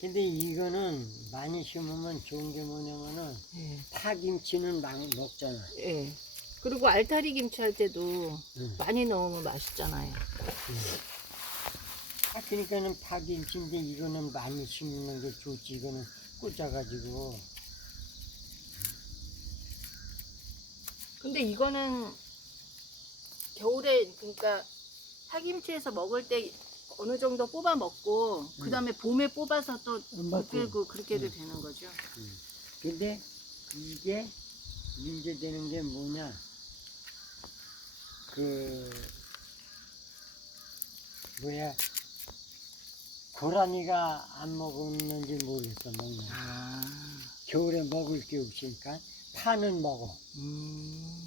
근데 이거는 많이 심으면 좋은 게 뭐냐면은 예. 파김치는 막 먹잖아. 예. 그리고 알타리 김치 할 때도 응. 많이 넣으면 맛있잖아요. 아, 그러니까는 파김치인데 이거는 많이 심는 게 좋지. 이거는 꽂아가지고. 근데 이거는 겨울에 그러니까 파김치에서 먹을 때 어느 정도 뽑아 먹고 그 다음에 봄에 뽑아서 또 맞고. 굽고 그렇게 해도 응. 되는 거죠. 근데 이게 문제되는 게 뭐냐. 그, 뭐야. 고라니가 안 먹었는지 모르겠어, 먹는. 아, 겨울에 먹을 게 없으니까 파는 먹어. 음.